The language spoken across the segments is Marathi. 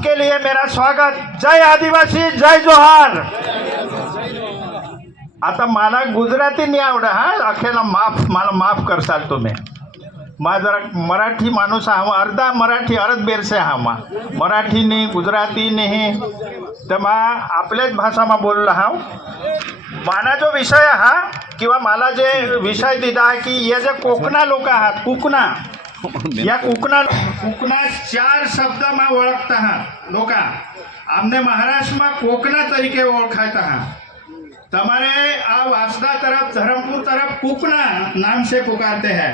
के लिए मेरा स्वागत। जय आदिवासी, जय जोहार। आता मला गुजराती नाही आवड हा, अखेला मला माफ करसाल तुम्ही। मा जरा मराठी माणूस हा, अर्धा मराठी अर्ध बेरसे हा, मराठी नाही गुजराती नाही, तर मा आपल्याच भाषामा बोलला हा। माना जो विषय हा किंवा मला जे विषय दिला की ये जे कोकणा लोक आहात, कुकना या कुकना 4 शब्द में ओळखता हा लोका। हमने महाराष्ट्र में कोकना तरीके ओळखाता हा। तमारे आ वासदा तरफ धर्मपुर तरफ कुकना नाम से पुकारते हैं।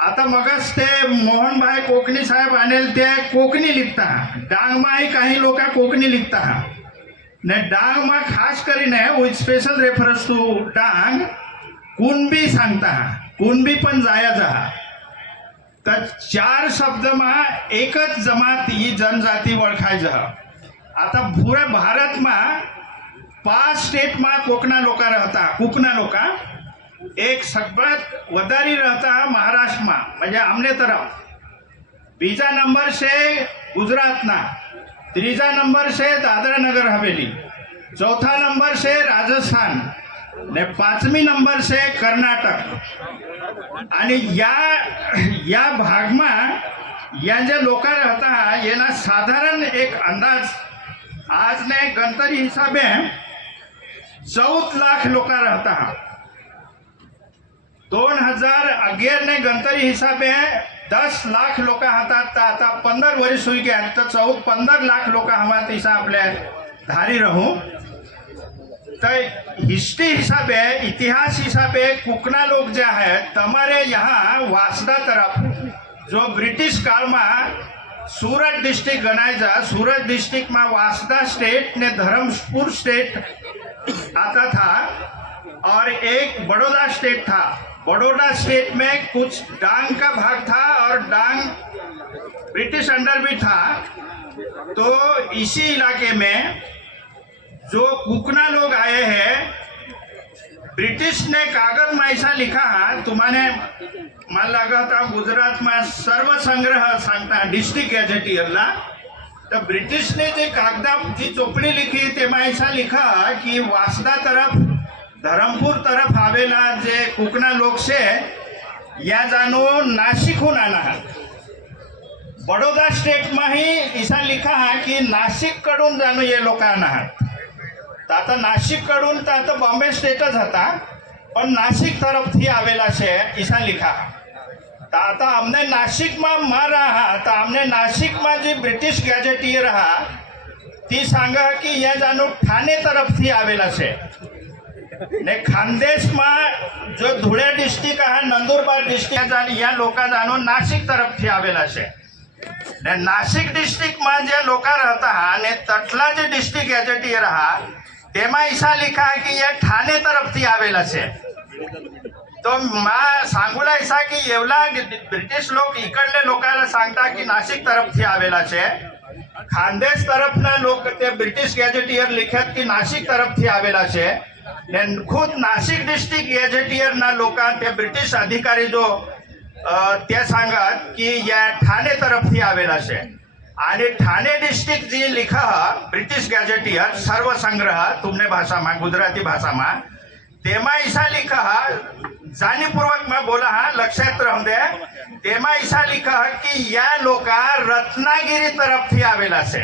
आता मगच ते मोहन भाई कोकणी साहेब आणेल ते कोकणी लिखता हा। डांग में काही लोक कोकणी लिखता हा ने डांग में खास करीने with special reference to Dang Kunbi सांगता हा। कुणबी पण जायज हा। तर 4 शब्द में एकच जमात ही जनजाति ओळखायचं हा। आता पूरे भारत में 5 स्टेट में कोकणा लोक रहता, कुकना लोक। एक सगळ्यात वधारी रहता महाराष्ट्र में, म्हणजे आमने तरफ। बीजा नंबर से गुजरात ना, तीजा नंबर से दादरा नगर हवेली, चौथा नंबर से राजस्थान ने 5वी नंबर से कर्नाटक। आणि या भाग में या जे लोक रहता ये ना साधारण एक अंदाज आज ने गणतरी हिसाबे 14 लाख लोक रहता। 2011 ने गणतरी हिसाबे 10 लाख लोक हातात। आता 15 वर्ष हुई गया तो 15 लाख लोक हमारे हिसाब आपले धारी रहूं। तो हिस्ट्री हिसाबे, इतिहास हिसाबे कुकना लोग जो है तमारे यहाँ वासदा तरफ जो ब्रिटिश काल में सूरत डिस्ट्रिक्ट गणायजा, सूरत डिस्ट्रिक्ट में वासदा स्टेट ने धर्मपुर स्टेट आता था और एक बड़ौदा स्टेट था। बड़ौदा स्टेट में कुछ डांग का भाग था और डांग ब्रिटिश अंडर भी था। तो इसी इलाके में जो कुकना लोग आए हैं, ब्रिटिश ने कागज में ऐसा लिखा है, तुम्हारे मन लगा था गुजरात में सर्व संग्रह सांगता डिस्ट्रिक्ट गॅजेटियरला। तो ब्रिटिश ने जे कागदा जी चोपड़ी लिखी तेमा ऐसा लिखा कि वासदा तरफ धरमपुर तरफ आवेला जे कुकना लोग से या जानो नासिक हूँ आना है। बड़ौदा स्टेट में ही ऐसा लिखा है कि नासिक कडून जानो ये लोक आना है। तो आता नाशिक कडून तो आता बॉम्बे स्टेटच होता, पण नाशिक तरफ थी आवेला से ऐसा लिखा। तो आता हमने नाशिक में रहा, तो हमने नाशिक में जी ब्रिटिश गॅजेटियर रहा ती सांगा कि यह जानो ठाणे तरफ थी आवेला से ने खानदेश में जो धुळे डिस्ट्रिक्ट है, नंदुरबार डिस्ट्रिक्ट या लोक जानो नाशिक तरफ थी आवेला से ने नाशिक डिस्ट्रिक्ट में जे लोक रहता ने तटला जे डिस्ट्रिक्ट गॅजेटियर रहा तेमा ऐसा लिखा है कि यह ठाणे तरफ थी आवेला से। तो मैं सांगूला ऐसा कि येवला ब्रिटिश लोग इकडले लोकांना सांगता कि नाशिक तरफ थी आवेला से, खानदेश तरफ ना लोग ते ब्रिटिश गॅजेटियर लिखत कि नाशिक तरफ थी आवेला से ने खुद नाशिक डिस्ट्रिक्ट गॅजेटियर ना लोक ते ब्रिटिश अधिकारी जो ते सांगत कि यह ठाणे तरफ थी आवेला से। आणि ठाणे डिस्ट्रिक्ट जी लिखा ब्रिटिश गॅजेटियर सर्व संग्रह तुमने भाषा में गुजराती भाषा में तेमा ऐसा लिखा जानीपूर्वक मैं बोला हाँ, लक्षात रहूं दे। तेमा ऐसा लिखा कि या लोका रत्नागिरी तरफ थी आवेला से।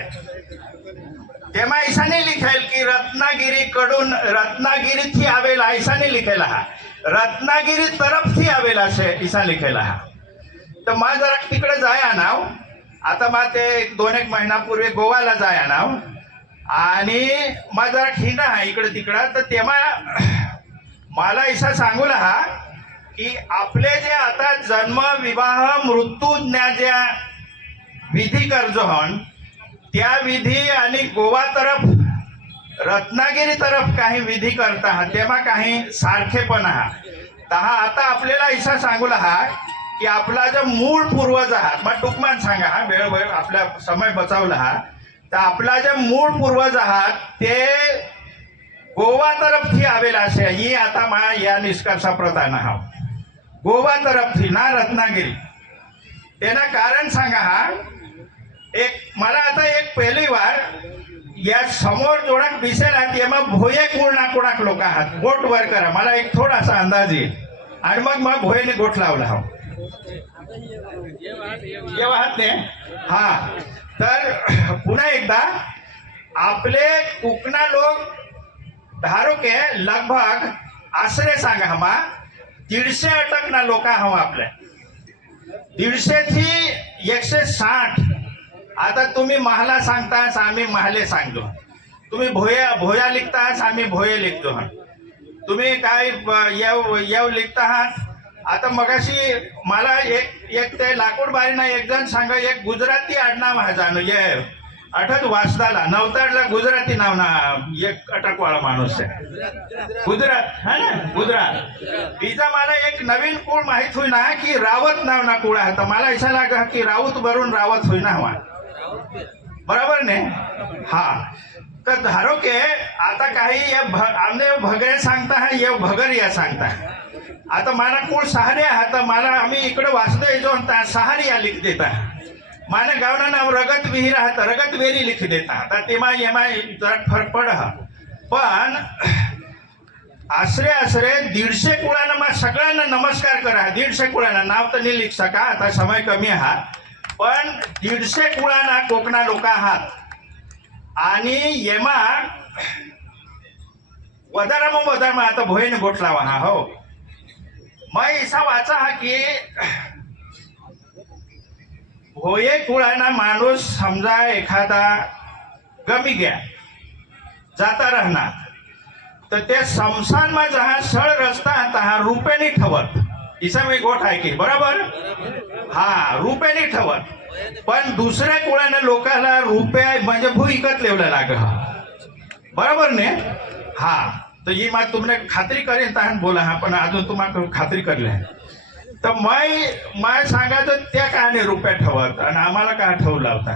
तेमा ऐसा नहीं लिखेल कि रत्नागिरी कडून रत्नागिरी थी आवेला, ऐसा नहीं लिखेला हा। रत्नागिरी तरफ थी आवेला से ऐसा लिखेला हा। तो मैं जरा तिकडे जाय आणाव। आता मग ते 2-1 महिन्यापूर्वी गोवाला जाय आणाव आणि मग जरा खिंडा हा इकडे तिकडं। तर तेव्हा मला ऐसा सांगूला हा की आपले जे आता जन्म विवाह मृत्यू ज्या विधी करजो हन त्या विधी आणि गोवा तरफ रत्नागिरी तरफ काही विधी करता हा तेव्हा काही सारखेपण हा। तहा आता आपल्याला ऐसा सांगूला हा की आपला जो मूळ पूर्वज आहात, मग टुकमान सांगा हा, वेळ आपला समय बचावला हा। तर आपला जो मूळ पूर्वज आहात ते गोवा तरफ थी आवेला से ही आता मा या निष्कर्षा प्रधान हा। गोवा तरफ थी ना रत्नागिरी तेना कारण सांगा हा। एक मला आता एक या समोर जोडाक दिसेल एमा भोये कुळना कुणाक लोक आहात गोट वर करा मला एक थोडासा अंदाज येईल आणि मग भोयेने गोट लावला हो आहात ने हा तर पुन्हा एकदा आपले कुकना लोक धारो के लगभग आसरे सांगा हमा 150 अटकना लोक हम आपल्या 150 थी 160 आता तुम्ही महाला सांगतास आम्ही महाले सांगतो तुम्ही भोया लिखतास आम्ही भोये लिखतो तुम्ही काय येव लिखता आहात आता मगाशी मला एक ते लाकूड बारीना एक जण सांगा एक गुजराती आडनाव आहे जाणू ये अटक वाचताला नवताडला गुजराती नाव ना एक अटकवाळा माणूस आहे गुजरात है ना गुजरात बीजा मला एक नवीन कुळ माहित होई ना की रावत नाव ना कुळ आहे तर मला ऐसा लागा की राऊत भरून रावत होई ना हवा बरोबर ने हा तर धारो के आता काही आमने भगरे सांगता है ये भगर या सांगता है आता मला कुळ सहारे आता मला आम्ही इकडे वाचतो येतो सहारिया लिख देता माने गावना नाव रगत विहीर आहात रगत वेरी लिख देता आता तेमा येमा जरा फरक पड पण आसरे 150 कुळांना मग सगळ्यांना नमस्कार करा 150 कुळांना नाव तर नाही लिख सका आता समय कमी आहात पण 150 कुळांना कोकणा लोक आहात आणि येमा वदारमा आता भोयने गोट लावा हा हो मग ऐसा वाचा हा की भोये कुळाना माणूस समजा एखादा गमी गया जाता राहणार तर ते समसान मा जहा सळ रस्ता आता रुपयाने ठवत इसा मी गोठ आहे की बरोबर हा रुपयाने ठवत पण दुसऱ्या कुळाने लोकांना रुपया म्हणजे भू इकत लेवला लाग बरोबर ने हा तर ही मग तुमने खात्री करेन तहान बोला हा पण अजून तुम्हाला खात्री करले तर मैं सांगायचं त्या काने रुपये ठेवत आणि आम्हाला का ठेवला होता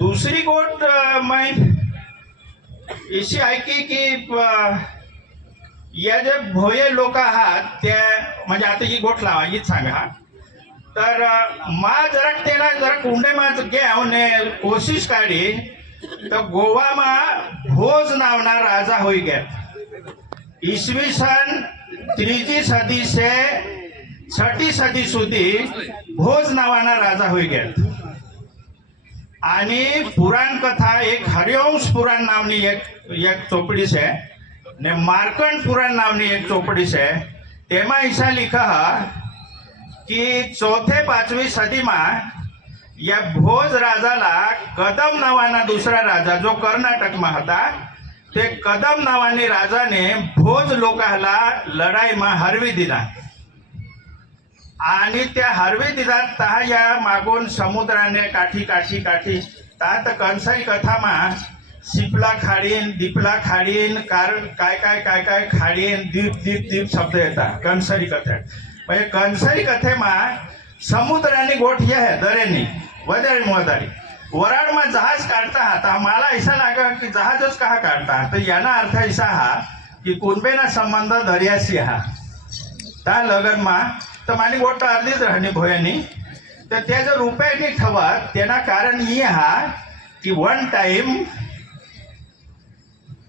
दुसरी गोष्ट मैं अशी ऐकी की या जे भोये लोक आहात त्या म्हणजे आता ही गोष्ट लावा हीच सांगा तर मा जरा त्याला जरा कुंडे मा घ्या ने कोशिश काढी तर गोवा मा भोज नावना राजा होई गया ईसवी सन 3જી સદી से 6ठी सदी सुधी भोज नावाना राजा होई गया आणि पुराण कथा एक हरिवंश पुराण नावनी एक चोपड़ी से ने मार्कंड पुराण नावनी एक चोपड़ी से तेमा ऐसा लिखा कि 4थे-5वी सदी में या भोज राजाला कदम नावाना दुसरा राजा जो कर्नाटक में था ते कदम नावानी राजाने भोज लोकाला लढाई में हरवी दिला आणि त्या हरवी दिलात तहा या मागून समुद्राने काठी तात कंसाई कथा में शिपला खाडीन दीपला खाडीन कारण काय खाडीन दीप शब्द येतात कंसाई कथेत म्हणजे कंसाई कथेમાં समुद्रानी गोठ ये है दरेनी वदारी वराड में जहाज काढता आता मला ऐसा लागा की जहाजच कहा काढता तर याना अर्थ ऐसा हा की कुणबेना संबंध दर्याशी हा त्या लगन में तर मानी गोट अर्धीच राहणी भोयानी तर त्या जर रुपयानी ठेवत तेना कारण ये हा की one time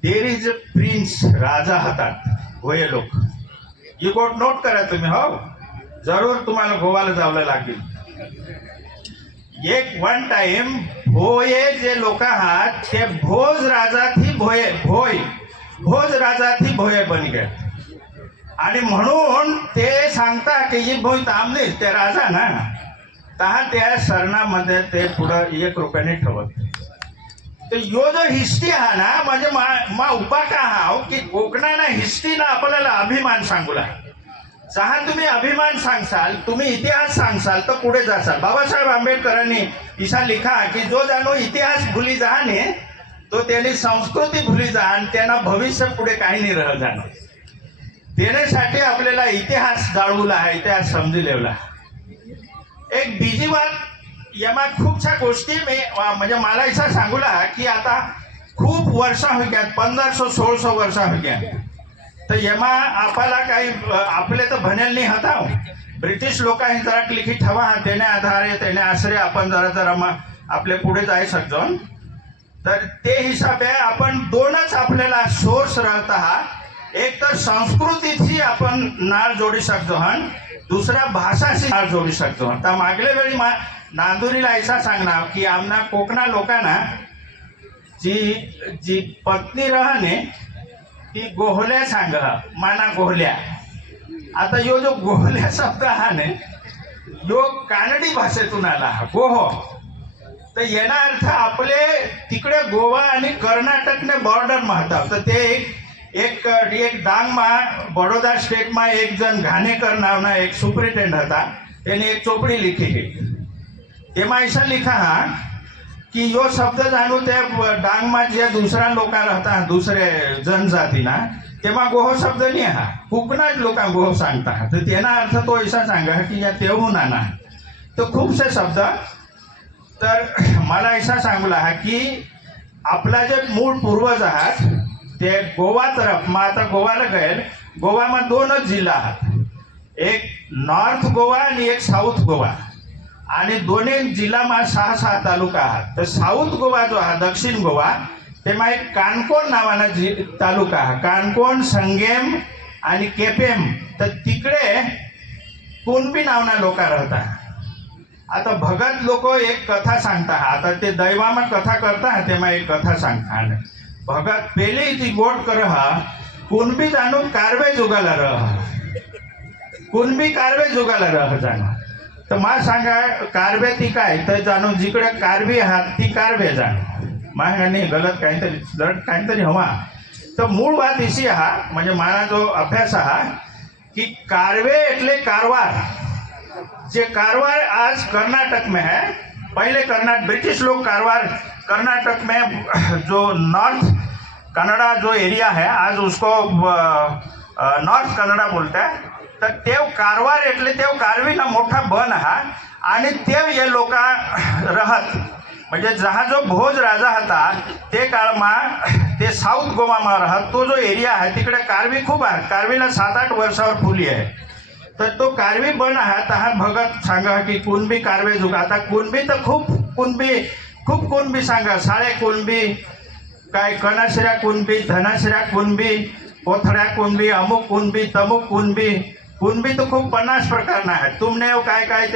there is a prince राजा हातात भोये लोक ही गोट नोट करा तुम्ही हो जरूर तुम्हाला गोवाला जावं लागेल एक वन टाइम भोये जे लोक आहात ते भोज राजा थी भोज राजा थी भोये बन गए आणि म्हणून ते सांगता की ही भोय तामने ते राजा ना तहा त्या सरणामध्ये ते पुढं 1 रुपयाने ठेवत तर यो जो हिस्ट्री हा ना म्हणजे मा उपा का हाव की कोकणाना हिस्ट्री ना आपल्याला अभिमान सांगूला जहा तुम्ही अभिमान सांगसाल तुम्ही इतिहास सांगसाल तर पुढे जासाल बाबासाहेब आंबेडकरांनी इसा लिखा की जो जानो इतिहास भूली जाने तो त्याने संस्कृती भूली जाण त्यांना भविष्य पुढे काही नाही राह जाणं देण्यासाठी आपल्याला इतिहास जाळवला आहे इतिहास समजलेला एक बीजी बात यामा खूपशा गोष्टी म्हणजे मला असा सांगूला की आता खूप वर्ष हो गया 1500-1600 वर्ष हो गया तर येमा आपल्याला काही आपले तर भनेल नाही होता ब्रिटिश लोकांनी जरा लिखित ठेवा त्याने आधारे त्याने आश्रय आपण जरा आपले पुढे जाय शकतो तर ते हिसाबे आपण दोनच आपल्याला सोर्स राहता हा, एक तर संस्कृतीची आपण नाळ जोडी शकतो हन, दुसरा भाषाशी नाळ जोडी शकतो. तर मागल्या वेळी नांदुरीला ऐसा सांगणार की आमना कोकणा लोकांना जी जी पत्नी रहने ती गोहल्या सांग माना गोहल्या. आता यो जो गोहल्या शब्द हा ने यो कानडी भाषेतून आला हा गोहो. तर याचा अर्थ आपले तिकडे गोवा आणि कर्नाटकने बॉर्डर म्हणतात. तर ते एक एक डांगमा बडोदा स्टेटमा एक जण घाणेकर नावना एक सुप्रिटेंड था, त्याने एक चोपडी लिखी की तेमा ऐसा लिखा हा की यो शब्द जाणू ते डांगमा जे दुसरा लोक राहता दुसरे जनजातीना तेव्हा गोह शब्द नाही हा, कोकणात लोक गोह सांगता. तर त्याना अर्थ तो ऐसा सांगा की या तेहून आणा. तर खूपसे शब्द. तर मला ऐसा सांगला हा की आपला जे मूळ पूर्वज आहात ते गोवा तरफ मग आता गोवाला गएल. गोवाમાં दोनच जिल्हा आहात, एक नॉर्थ गोवा आणि एक साऊथ गोवा, आणि दोन्ही जिल्हाમાં 6-6 तालुका आहात. तर साऊथ गोवा जो आहे दक्षिण गोवा तेव्हा एक कानकोण नावाना तालुका आहे. कानकोण, संगेम आणि केपेम. तर तिकडे कुणबी नावना लोक राहतात. आता भगत लोक एक कथा सांगता. आता ते दैवामा कथा करता तेव्हा एक कथा सांगता. भगत पेली ती गोट कर कुणबी जाणून कारवे जुगाला रह, कुणबी कारवे जुगाला रह जाणू. तर मला सांगा कारवे ती काय, तर जाणू जिकडे कारवी आहात ती कारवे जाणू. मला नाही गलत काहीतरी हवा. तर मूळ बात इसी हा, म्हणजे माझा जो अभ्यास हा की कारवे एटले कारवार. जे कारवार आज कर्नाटक में है, पहले ब्रिटिश लोग कारवार कर्नाटक में जो नॉर्थ कन्नड़ा जो एरिया है आज उसको नॉर्थ कन्नड़ा बोलता है. तर तेव कारवार एटले तेव कारवीना मोठा बन हा, आणि तेव ये लोक रहत. म्हणजे जहा जो भोज राजा होता ते काळमा ते साऊथ गोवामा राहत. तो जो एरिया आहे तिकडे कारवी खूप आहे. कारवीला 7-8 वर्षावर फुली आहे. तर तो कारवी बन आहे. तर हा भगत सांगा की कुणबी कारवे जुगा. आता कुणबी तर खूप कुणबी सांगा. साळे कुणबी, काय कणाशिरा कुणबी, धनाशिरा कुणबी, कोथड्या कुणबी, अमुक कुणबी, तमुक कुणबी. कुणबी तर खूप 50 प्रकार आहेत. तुमने काय काय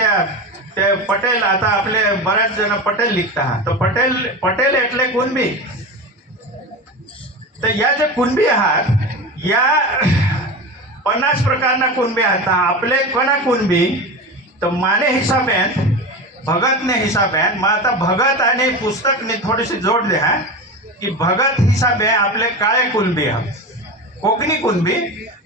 ते पटेल. आता आपले बऱ्याच जण पटेल लिखता. तर पटेल एटले कुणबी. तर या जे कुणबी आहात या 50 प्रकारना कुणबी आहात. आपले कोणा कुणबी तर माने हिसाबे भगतने हिसाबे. मग आता भगत आणि पुस्तकने थोडीशी जोडले हा की भगत हिसाबे आपले काळे कुणबी आहात, कोकणी कुणबी.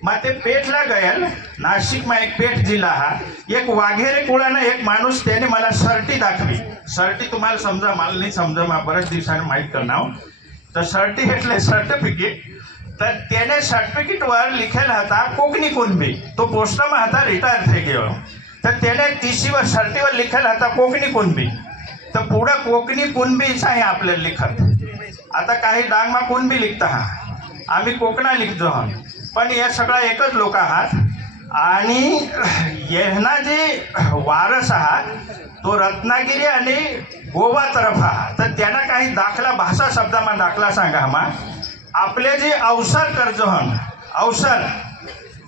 मग ते पेठला गयल. नाशिकમાં एक पेठ जिल्हा हा. एक वाघेरे कुळानं एक माणूस त्याने मला सर्टी दाखवी. सर्टी तुम्हाला समजा, मला नाही समजा, मला बऱ्याच दिवसाने माहीत करणार. तर सर्टी એટલે सर्टिफिकेट. तर त्याने सर्टिफिकेटवर लिखेल होता कोकणी कुणबी. तो पोस्टમાં હતા, रिटायर થઈ ગયો. तर त्याने टीसीवर सर्टीवर लिखेल होता कोकणी कुणबी. तर पुढं कोकणी कुणबीच आहे आपल्याला लिखत. आता काही डांगमा कुणबी लिखता हा, आम्ही कोकणा लिखतो हा. पण या सगळा एकच लोक आहात. आणि यांना जे वारस आहात तो रत्नागिरी आणि गोवा तरफ आहात. तर त्यांना काही दाखला भाषा शब्दामा दाखला सांगा. मा आपले जे अवसर करजो हन,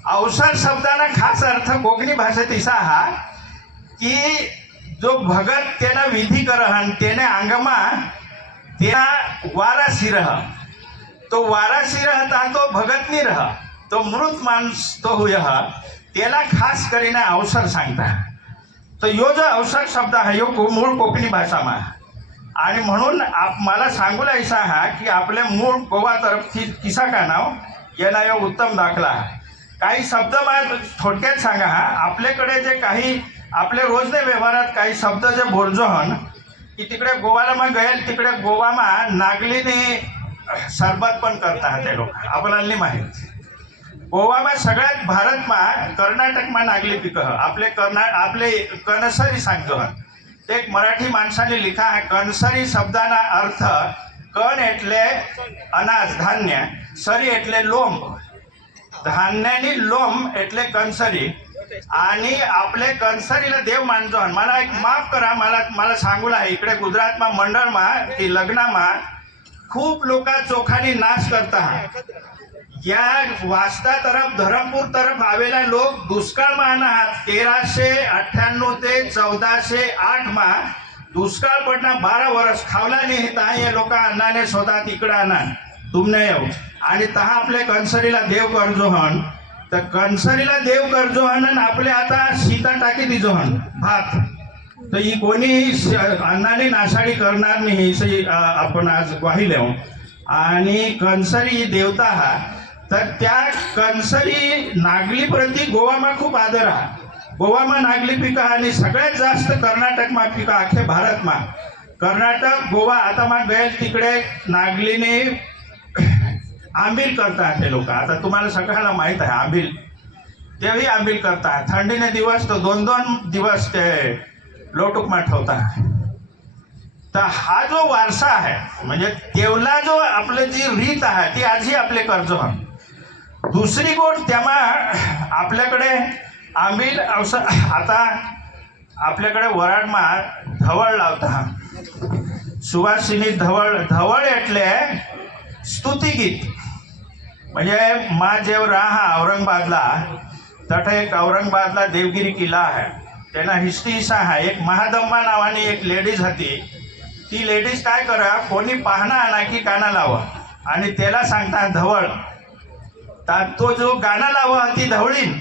अवसर शब्दाना खास अर्थ कोकणी भाषेत इसा हा की जो भगत त्यांना विधी करहन त्याने अंगमा त्या वारासी रह. तो वारासी रहता तो भगत नहीं रह. तो मृत माणूस तो हुय त्याला खास કરીને अवसर सांगता. तर यो जो अवसर शब्द आहे यो मूळ कोकणी भाषामा. आणि म्हणून मला सांगूला ऐसा हा की आपल्या मूळ गोवा तरफची किसा का नाव याला यो उत्तम दाखला. काही शब्द मला थोडक्यात सांगा हा. आपल्याकडे जे काही आपले रोजने व्यवहारात काही शब्द जे बोलजो हन की तिकडे गोवाला मग गएल. तिकडे गोवामा नागलीने सरबत पण करता ते लोक, आपल्याला नाही माहीत. गोवाમાં सगळ्यात भारतમાં कर्नाटकમાં नागली पिकं. आपले कणसरी सांगतो. एक मराठी माणसाने लिखा आहे कणसरी शब्दाना अर्थ कण એટલે अनाज धान्य, सरी એટલે लोंब. धान्यानी लोंब એટલે कणसरी. आणि आपले कणसरीला देव मानतो. मला एक माफ करा, मला सांगूला आहे इकडे गुजरातમાં મંડળમાં की लग्नाમાં खूप लोक ચોખાની નાશ કરતા या वास्ता तरफ धरमपूर तरफ आवेला लोक दुष्काळमान आहात 1398 ते 1408 मा दुष्काळ पडना 12 वर्ष खावला नाही ता हे लोक अन्नाने स्वतः तिकडे आणा तुमने येऊ आणि तहा आपले कंसरीला देव करजोहन तर कंसरीला देव करजोहन आणि आपले आता सीता टाकी दिजोहन भात तर ही कोणी अन्नाने नासाडी करणार नाही अशी आपण आज ग्वाही देऊ आणि कंसरी ही देवता हा तर त्या कंसरी नागली प्रती गोवामा खूप आदर हा गोवामा नागली पिका आणि सगळ्यात जास्त कर्नाटकमा पिका अख्खे भारतमा कर्नाटक गोवा आता मा गएल तिकडे नागलीने आंबील करतात ते लोक आता तुम्हाला सगळ्याला माहित आहे आंबील तेही आंबील करतात थंडीने दिवस तो 2-2 दिवस ते लोटुकमा ठेवतात तर हा जो वारसा आहे म्हणजे तेवला जो आपले जी रीत आहे ती आजही आपले करजो दुसरी गोष्ट त्यामा आपल्याकडे आंबील आता आपल्याकडे वराडमा धवळ लावता सुवासिनी धवळ धवळ એટલે स्तुतिगीत म्हणजे मा जेव राहा औरंगाबादला तठे एक औरंगाबादला देवगिरी किल्ला आहे त्यांना हिस्ट्री असा आहे एक महादम्मा नावानी एक लेडीज होती ती लेडीज काय करा कोणी पाहणा आणा की गाणं लावा आणि त्याला सांगता धवळ तर तो जो गाणं लावा ती धवळीन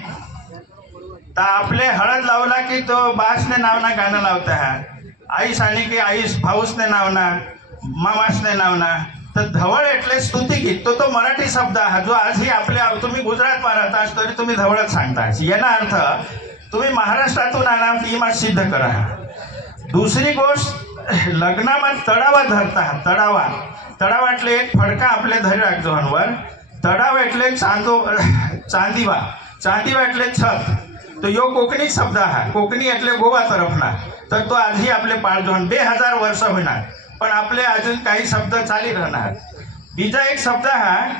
तर आपले हळद लावला की तो बासने नावना गाणं लावता है आईस आली की आईस भाऊसने नावना मामासने नावना तर धवळ એટલે स्तुतिगीत तो मराठी शब्द आहे जो आजही आपल्या तुम्ही गुजरात राहता तरी तुम्ही धवळच सांगता याचा अर्थ तुम्ही महाराष्ट्रातून आणा ही मा सिद्ध करा दुसरी गोष्ट लग्नामा तडावा धरता तडावा तडावा એટલે एक फडका आपले धरी राखजो वर तडाव એટલે चांदीवा चांदीवा એટલે छत तो यो कोकणी शब्द आहे कोकणी એટલે गोवा तरफना तर तो आजही आपले पाळजो 2000 वर्ष होणार पण आपले अजून काही शब्द चाली राहणार बीजा एक शब्द आहे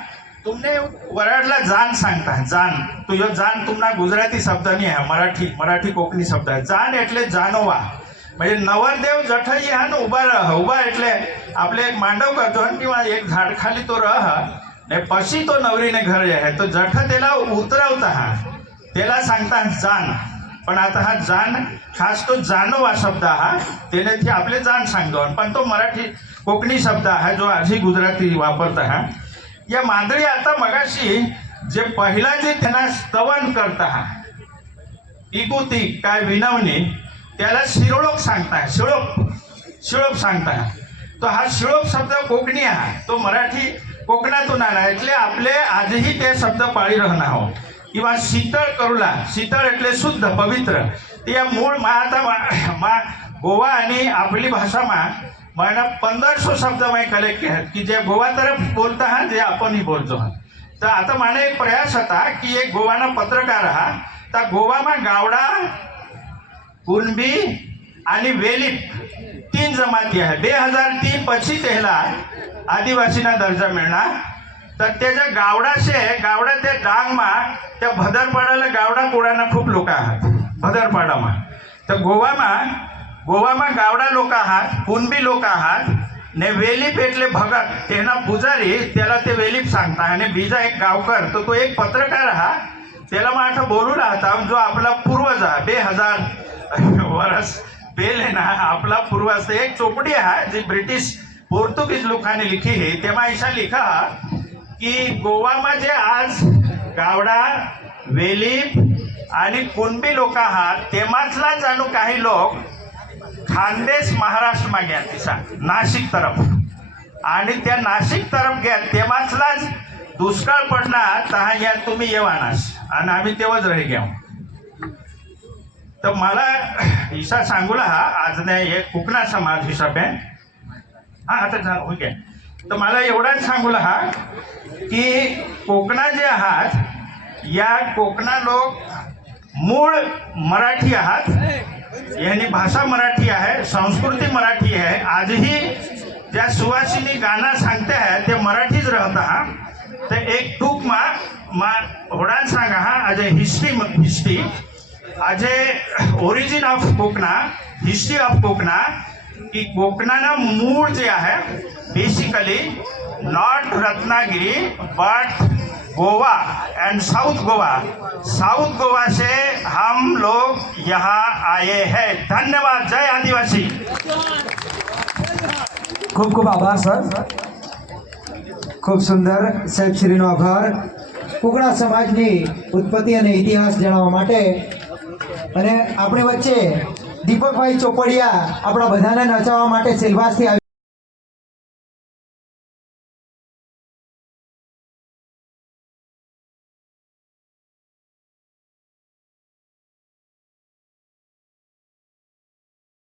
तुमने वराडला जान सांगता जान तो यो जान तुम्हाला गुजराती शब्द नाही आहे मराठी कोकणी शब्द आहे जान એટલે जानोवा म्हणजे नवरदेव जठई हा ना उभा એટલે आपले एक मांडव करतो किंवा एक झाड खाली तो रह ने पशी तो नवरीने घर आहे तो जठ त्याला उतरवता हा त्याला सांगता जान पण आता हा जान खास तो जानोवा शब्द हा त्याने ते आपले जान सांगतो पण तो मराठी कोकणी शब्द आहे जो आजही गुजराती वापरता हा या मांदळी आता मगाशी जे पहिला जे त्यांना स्तवन करता हा इकुती काय विनवणी त्याला शिरोळोक सांगता शिळोक सांगता तो हा शिळोक शब्द कोकणी आहे तो मराठी कोकणातून आला એટલે आपले आजही ते शब्द पाळी राहणार आहोत किंवा शीतळ करूला शीतळ એટલે शुद्ध पवित्र या मूळ आता गोवा आणि आपली भाषामा मला 1500 शब्द मैं कलेक्ट आहेत की जे गोवा तरफ बोलता हा जे आपणही बोलतो तर आता मला एक प्रयास होता की एक गोवाना पत्रकार हा तर गोवामा गावडा कुणबी आणि वेलीप 3 जमाती आहे 2003 પછી त्याला आदिवासीना दर्जा मिळणार तर त्याच्या गावडा ते डांगमा त्या भदरपाडाला गावडा कोडाना खूप लोक आहात भदरपाडामा तर गोवामा गावडा लोक आहात कुणबी लोक आहात ने वेलीप એટલે भगत तेना पुजारी त्याला ते वेलीप सांगता आणि बीजा एक गावकर तो एक पत्रकार हा त्याला मग आता बोलू राहता जो आपला पूर्वज हा 2000 वर्ष पहिले ना आपला पूर्वज एक चोपडी आहे जी ब्रिटिश पोर्तुगीज लोकांनी लिखी है तेव्हा ऐसा लिखा की गोवामा जे आज गावडा वेलीप आणि कुणबी लोक आहात तेव्हाचला जाणू काही लोक खानदेश महाराष्ट्र मा गया तिसा नाशिक तरफ आणि त्या नाशिक तरफ गया तेव्हाचलाच दुष्काळ पडणार तहा या तुम्ही येवानास आणि आम्ही तेव्हाच राही घ्या तर मला हिसा सांगूला हा आज नाही एक कोकणा समाज हिसाब आहे हा आता झालं ओके तर मला एवढाच सांगूला हा की कोकणा जे आहात या कोकणा लोक मूळ मराठी आहात यांनी भाषा मराठी आहे संस्कृती मराठी आहे आजही ज्या सुवासिनी गाणं सांगते आहे ते मराठीच राहता तर एक टूक मा होडान सांगा हा आज हिस्ट्री आज origin of Kokna history of Kokna की कोकणानं मूळ जे आहे basically not Ratnagiri but Goa and south Goa से हम लोग यहाँ आए हैं। धन्यवाद। जय आदिवासी। खूप खूप आभार સર, ખૂબ સુંદર સાહેબ શ્રીનો આભાર કોકણા સમાજની ઉત્પત્તિ અને ઇતિહાસ જણાવવા માટે। અને આપણી વચ્ચે દીપકભાઈ ચોપડિયા આપણા બધાને નચાવવા માટે સેલવાસથી